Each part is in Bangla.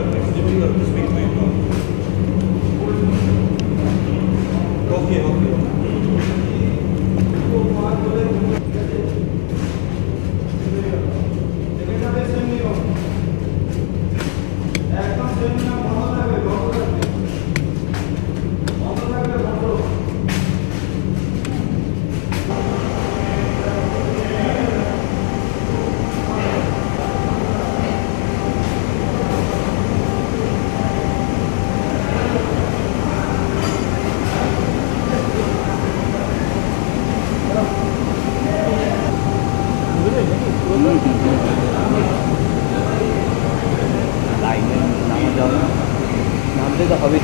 it's difficult to speak to you. Okay, okay. লাইনে নামা যাবে না, নামতে তো হবে।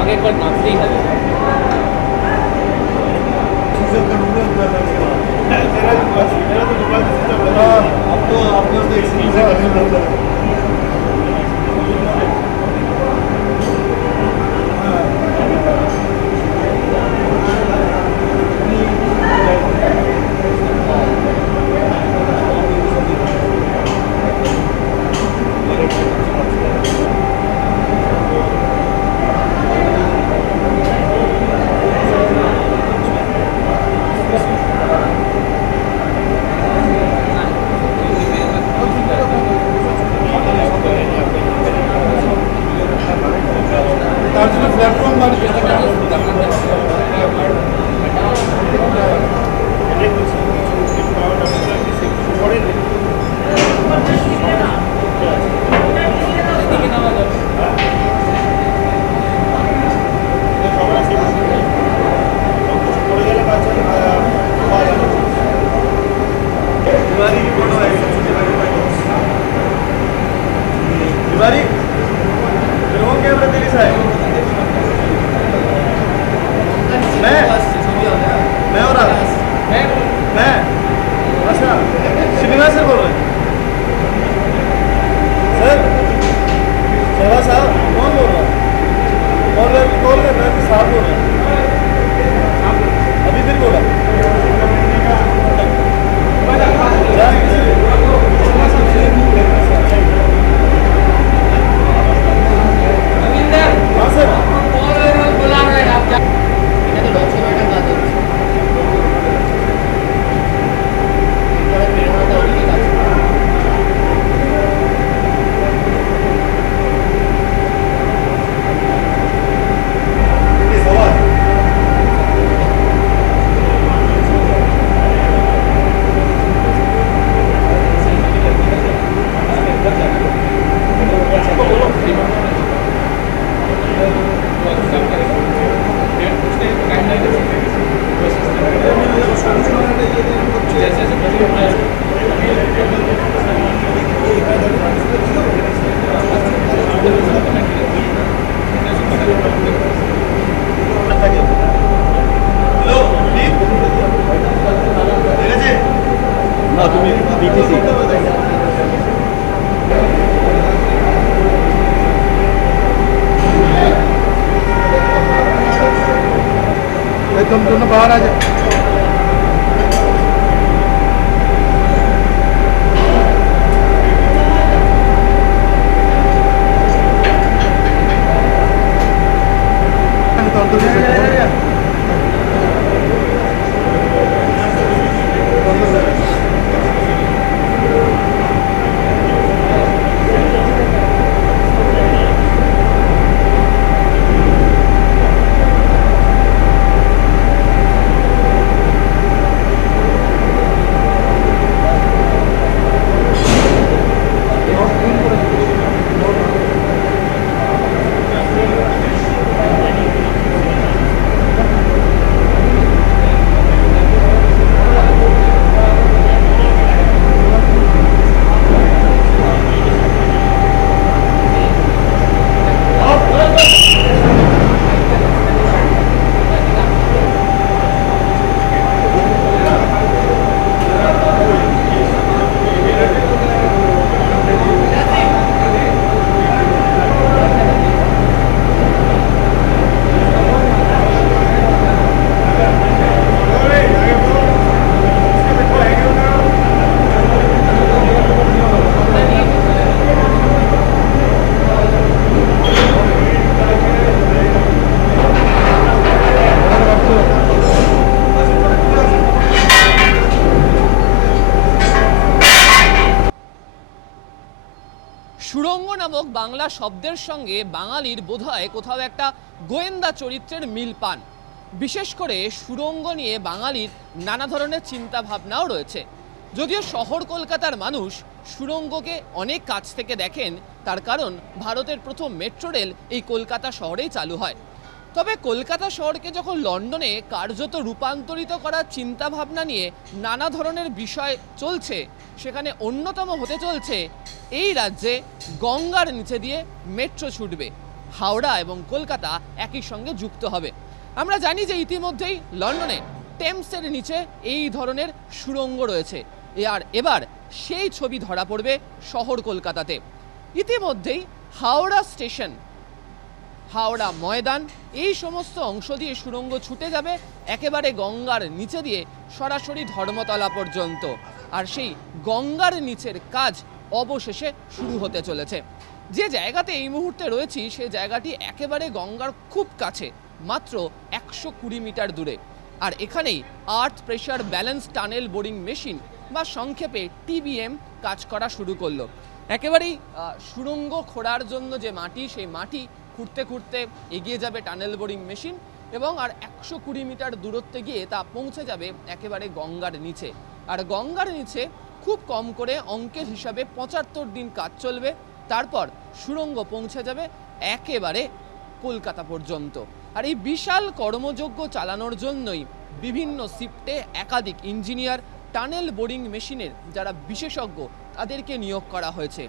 আগে একবার নামতেই হবে। তুমি বিটিসি तुम दोनों बाहर आ जाओ। সুড়ঙ্গ নামক বাংলা শব্দের সঙ্গে বাঙালির বোধহয় কোথাও একটা গোয়েন্দা চরিত্রের মিল পান। বিশেষ করে সুড়ঙ্গ নিয়ে বাঙালির নানা ধরনের চিন্তা ভাবনাও রয়েছে। যদিও শহর কলকাতার মানুষ সুড়ঙ্গকে অনেক কাছ থেকে দেখেন, তার কারণ ভারতের প্রথম মেট্রো রেল এই কলকাতা শহরেই চালু হয়। তবে কলকাতা শহরকে যখন লন্ডনে কার্যত রূপান্তরিত করার চিন্তা ভাবনা নিয়ে নানা ধরনের বিষয় চলছে, সেখানে অন্যতম হতে চলছে এই রাজ্যে গঙ্গার নিচে দিয়ে মেট্রো ছুটবে। হাওড়া এবং কলকাতা একই সঙ্গে যুক্ত হবে। আমরা জানি যে ইতিমধ্যেই লন্ডনে টেমসের নিচে এই ধরনের সুড়ঙ্গ রয়েছে, আর এবার সেই ছবি ধরা পড়বে শহর কলকাতাতে। ইতিমধ্যেই হাওড়া স্টেশন, হাওড়া ময়দান, এই সমস্ত অংশ দিয়ে সুড়ঙ্গ ছুটে যাবে একেবারে গঙ্গার নিচে দিয়ে সরাসরি ধর্মতলা পর্যন্ত। আর সেই গঙ্গার নিচের কাজ অবশেষে শুরু হতে চলেছে। যে জায়গাতে এই মুহূর্তে রয়েছি সেই জায়গাটি একেবারে গঙ্গার খুব কাছে, মাত্র 120 মিটার দূরে। আর এখানেই earth pressure balance tunnel boring machine বা সংক্ষেপে TBM কাজ করা শুরু করলো। একেবারেই সুড়ঙ্গ খোঁড়ার জন্য যে মাটি, সেই মাটি খুঁড়তে খুঁড়তে এগিয়ে যাবে টানেল বোরিং মেশিন এবং আর 120 মিটার দূরত্বে গিয়ে তা পৌঁছে যাবে একেবারে গঙ্গার নিচে। আর গঙ্গার নিচে খুব কম করে অঙ্কের হিসাবে 75 দিন কাজ চলবে, তারপর সুড়ঙ্গ পৌঁছে যাবে একেবারে কলকাতা পর্যন্ত। আর এই বিশাল কর্মযজ্ঞ চালানোর জন্যই বিভিন্ন শিফটে একাধিক ইঞ্জিনিয়ার, টানেল বোরিং মেশিনের যারা বিশেষজ্ঞ তাদেরকে নিয়োগ করা হয়েছে,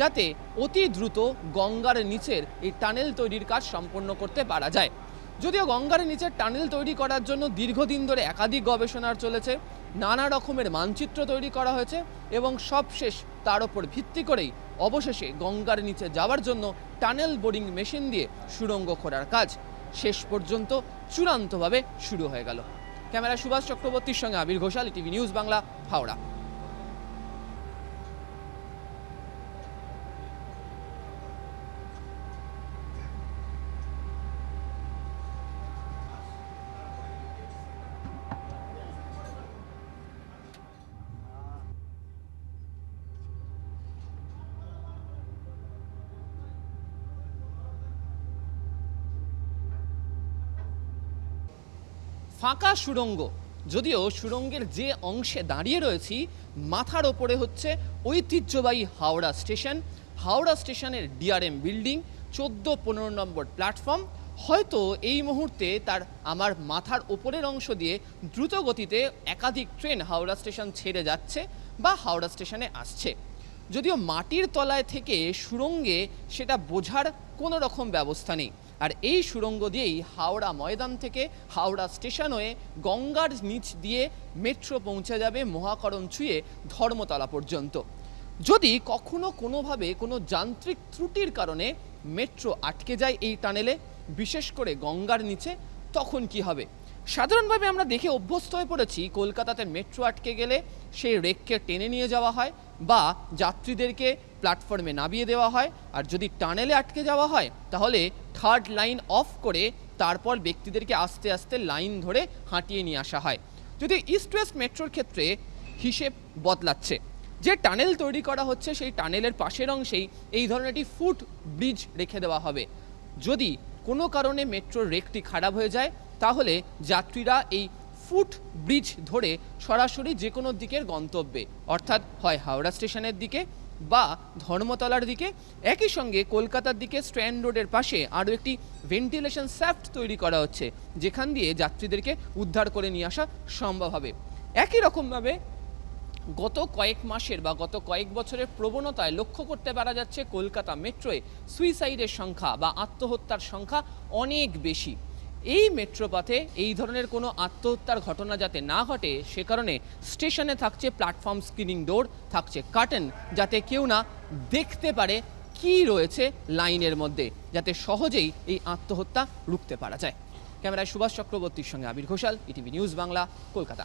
যাতে অতি দ্রুত গঙ্গার নিচের এই টানেল তৈরির কাজ সম্পন্ন করতে পারা যায়। যদিও গঙ্গার নিচের টানেল তৈরি করার জন্য দীর্ঘদিন ধরে একাধিক গবেষণা চলেছে, নানা রকমের মানচিত্র তৈরি করা হয়েছে এবং সবশেষ তার উপর ভিত্তি করেই অবশেষে গঙ্গার নিচে যাওয়ার জন্য টানেল বোরিং মেশিন দিয়ে সুড়ঙ্গ খোঁড়ার কাজ শেষ পর্যন্ত চূড়ান্তভাবে শুরু হয়ে গেল। ক্যামেরা সুভাষ চক্রবর্তীর সঙ্গে আবির ঘোষাল, টিভি নিউজ বাংলা, হাওড়া। ফাঁকা সুড়ঙ্গ, যদিও সুড়ঙ্গের যে অংশে দাঁড়িয়ে রয়েছি মাথার ওপরে হচ্ছে ঐতিহ্যবাহী হাওড়া স্টেশন। হাওড়া স্টেশনের DRM বিল্ডিং, 14-15 নম্বর প্ল্যাটফর্ম। হয়তো এই মুহূর্তে আমার মাথার ওপরের অংশ দিয়ে দ্রুত গতিতে একাধিক ট্রেন হাওড়া স্টেশন ছেড়ে যাচ্ছে বা হাওড়া স্টেশনে আসছে। যদিও মাটির তলায় থেকে সুড়ঙ্গে সেটা বোঝার কোনো রকম ব্যবস্থা নেই। আর এই সুড়ঙ্গ দিয়েই হাওড়া ময়দান থেকে হাওড়া স্টেশন হয়ে গঙ্গার নিচ দিয়ে মেট্রো পৌঁছে যাবে মহাকরণ ছুঁয়ে ধর্মতলা পর্যন্ত। যদি কখনো কোনোভাবে কোনো যান্ত্রিক ত্রুটির কারণে মেট্রো আটকে যায় এই টানেলে, বিশেষ করে গঙ্গার নিচে, তখন কি হবে? সাধারণভাবে আমরা দেখে অভ্যস্ত হয়ে পড়েছি কলকাতাতে মেট্রো আটকে গেলে সেই রেককে টেনে নিয়ে যাওয়া হয় বা যাত্রীদেরকে প্ল্যাটফর্মে নামিয়ে দেওয়া হয়। আর যদি টানেলে আটকে যাওয়া হয় তাহলে থার্ড লাইন অফ করে তারপর ব্যক্তিদেরকে আস্তে আস্তে লাইন ধরে হাঁটিয়ে নিয়ে আসা হয়। যদি ইস্ট ওয়েস্ট মেট্রোর ক্ষেত্রে হিসেব বদলাচ্ছে, যে টানেল তৈরি করা হচ্ছে সেই টানেলের পাশের অংশেই এই ধরনের একটি ফুট ব্রিজ রেখে দেওয়া হবে। যদি কোনো কারণে মেট্রোর রেকটি খারাপ হয়ে যায় তাহলে যাত্রীরা এই ফুট ব্রিজ ধরে সরাসরি যে কোনো দিকের গন্তব্যে, অর্থাৎ হয় হাওড়া স্টেশনের দিকে বা ধর্মতলার দিকে। একই সঙ্গে কলকাতার দিকে স্ট্র্যান্ড রোডের পাশে আরও একটি ভেন্টিলেশন শ্যাফট তৈরি করা হচ্ছে, যেখান দিয়ে যাত্রীদেরকে উদ্ধার করে নিয়ে আসা সম্ভব হবে। একই রকমভাবে গত কয়েক মাসের বা গত কয়েক বছরের প্রবণতায় লক্ষ্য করতে পারা যাচ্ছে কলকাতা মেট্রোয় সুইসাইডের সংখ্যা বা আত্মহত্যার সংখ্যা অনেক বেশি। এই মেট্রোপথে এই ধরনের কোনো আত্মহত্যার ঘটনা যাতে না ঘটে সে কারণে স্টেশনে থাকছে প্ল্যাটফর্ম স্ক্রিনিং ডোর, থাকছে কার্টেন, যাতে কেউ না দেখতে পারে কি রয়েছে লাইনের মধ্যে, যাতে সহজেই এই আত্মহত্যা রুখতে পারা যায়। ক্যামেরায় সুভাষ চক্রবর্তীর সঙ্গে আবির ঘোষাল, ইটিভি নিউজ বাংলা, কলকাতা।